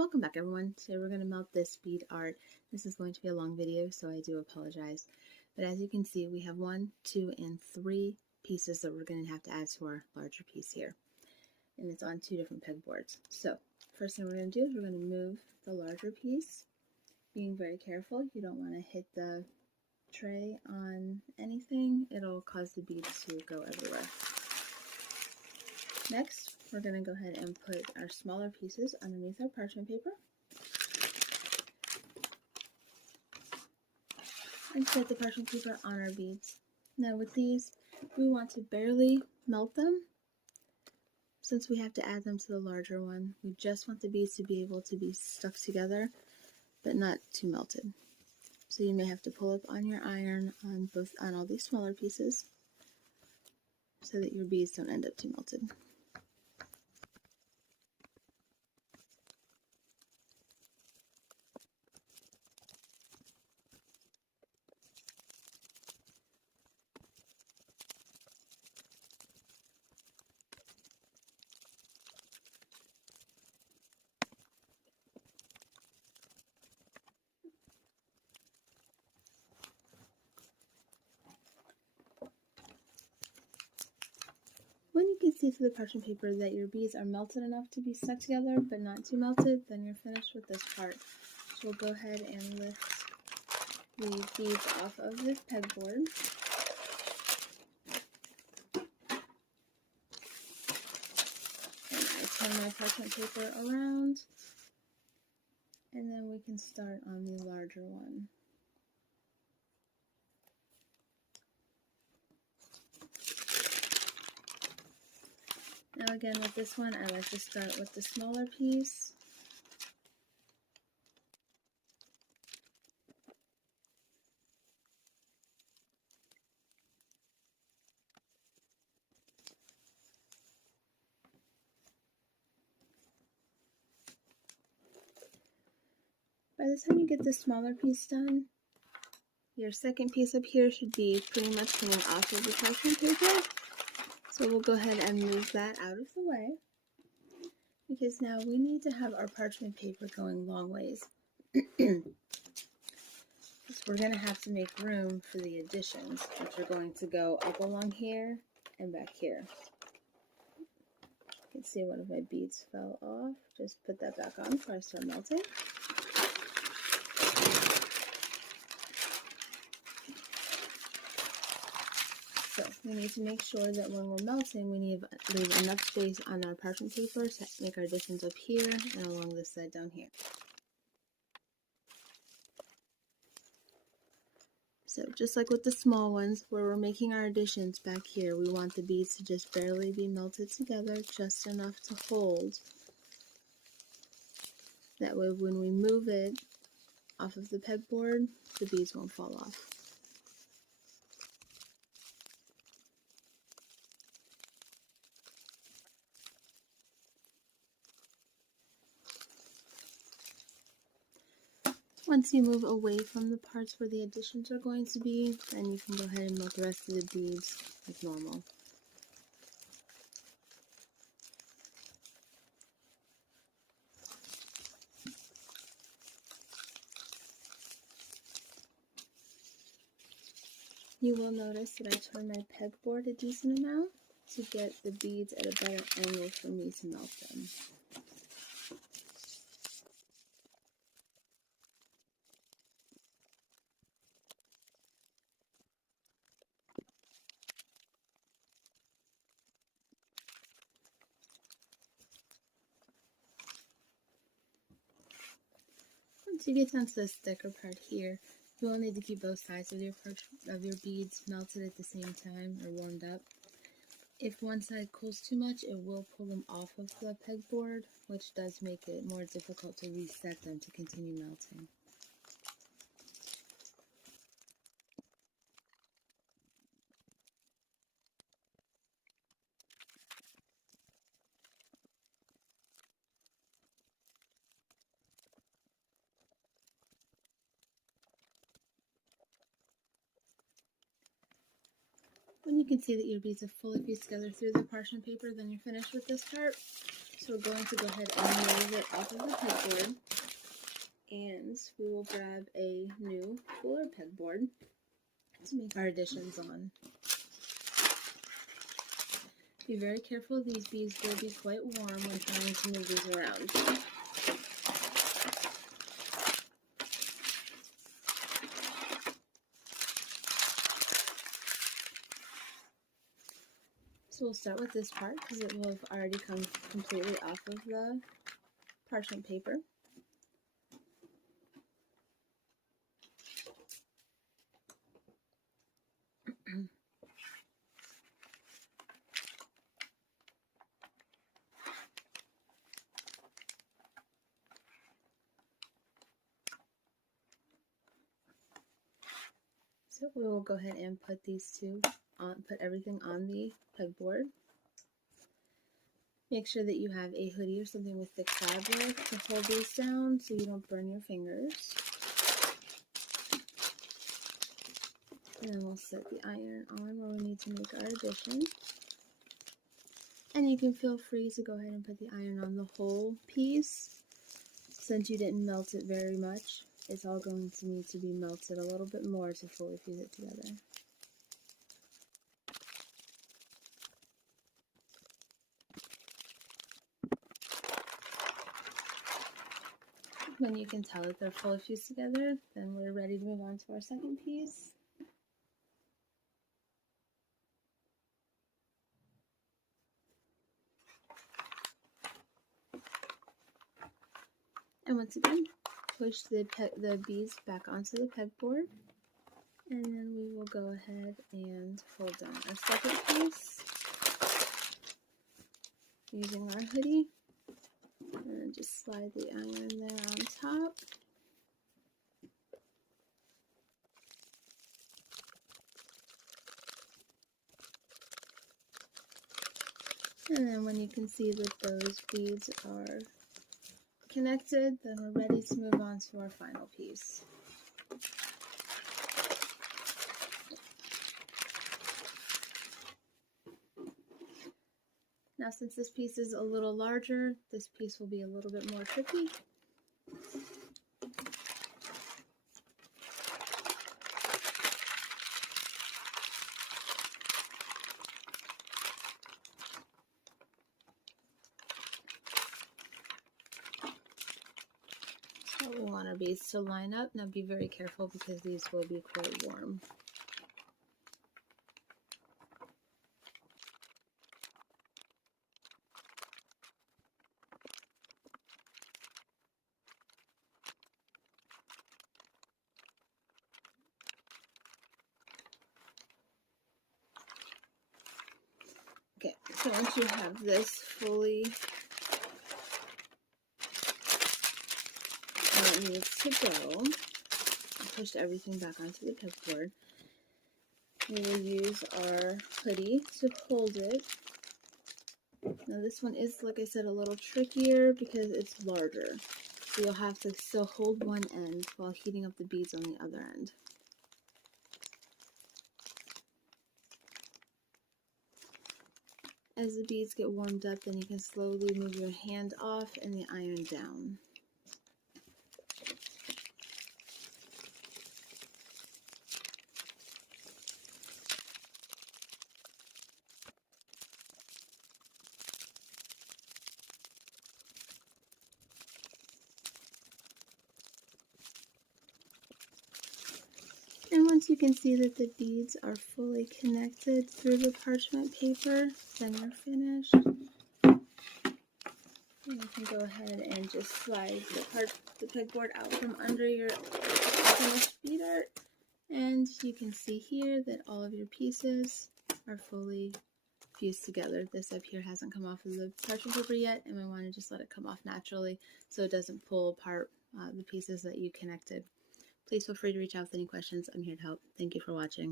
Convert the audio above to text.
Welcome back everyone. Today we're going to melt this bead art. This is going to be a long video, so I do apologize. But as you can see, we have 1, 2, and 3 pieces that we're going to have to add to our larger piece here. And it's on 2 different pegboards. So first thing we're going to do is we're going to move the larger piece, being very careful. You don't want to hit the tray on anything. It'll cause the beads to go everywhere. Next, we're going to go ahead and put our smaller pieces underneath our parchment paper and set the parchment paper on our beads. Now with these, we want to barely melt them since we have to add them to the larger one. We just want the beads to be able to be stuck together but not too melted. So you may have to pull up on your iron on all these smaller pieces so that your beads don't end up too melted. When you can see through the parchment paper that your beads are melted enough to be stuck together but not too melted, then you're finished with this part. So we'll go ahead and lift the beads off of this pegboard. And I turn my parchment paper around, and then we can start on the larger one. Now again, with this one, I like to start with the smaller piece. By the time you get the smaller piece done, your second piece up here should be pretty much coming off of the parchment paper. So we'll go ahead and move that out of the way, because now we need to have our parchment paper going long ways. Because we're going to have to make room for the additions, which are going to go up along here and back here. You can see one of my beads fell off. Just put that back on before I start melting. So we need to make sure that when we're melting, we need to leave enough space on our parchment paper to make our additions up here and along this side down here. So just like with the small ones, where we're making our additions back here, we want the beads to just barely be melted together, just enough to hold. That way when we move it off of the pegboard, the beads won't fall off. Once you move away from the parts where the additions are going to be, then you can go ahead and melt the rest of the beads like normal. You will notice that I turn my pegboard a decent amount to get the beads at a better angle for me to melt them. Once you get down to this thicker part here, you will need to keep both sides of your beads melted at the same time or warmed up. If one side cools too much, it will pull them off of the pegboard, which does make it more difficult to reset them to continue melting. When you can see that your beads have fully fused together through the parchment paper, then you're finished with this part. So we're going to go ahead and move it off of the pegboard, and we will grab a new fuller pegboard to make our additions on. Be very careful, these beads will be quite warm when trying to move these around. So we'll start with this part because it will have already come completely off of the parchment paper. So we will go ahead and put these two on, put everything on the pegboard. Make sure that you have a hoodie or something with thick fabric to hold these down so you don't burn your fingers. And then we'll set the iron on where we need to make our addition. And you can feel free to go ahead and put the iron on the whole piece. Since you didn't melt it very much, it's all going to need to be melted a little bit more to fully fuse it together. When you can tell that they're fully fused together, then we're ready to move on to our second piece. And once again, push the beads back onto the pegboard, and then we will go ahead and fold down our second piece using our hoodie, and then just slide the iron there on top. And then when you can see that those beads are connected, then we're ready to move on to our final piece. Now, since this piece is a little larger, this piece will be a little bit more tricky. So we want our beads to line up. Now be very careful because these will be quite warm. Okay, so once you have this fully where it needs to go, I pushed everything back onto the pegboard. We will use our hoodie to hold it. Now this one is, like I said, a little trickier because it's larger. So you'll have to still hold one end while heating up the beads on the other end. As the beads get warmed up, then you can slowly move your hand off and the iron down. And once you can see that the beads are fully connected through the parchment paper, then you're finished. And you can go ahead and just slide the pegboard out from under your finished bead art. And you can see here that all of your pieces are fully fused together. This up here hasn't come off of the parchment paper yet, and we want to just let it come off naturally so it doesn't pull apart the pieces that you connected. Please feel free to reach out with any questions. I'm here to help. Thank you for watching.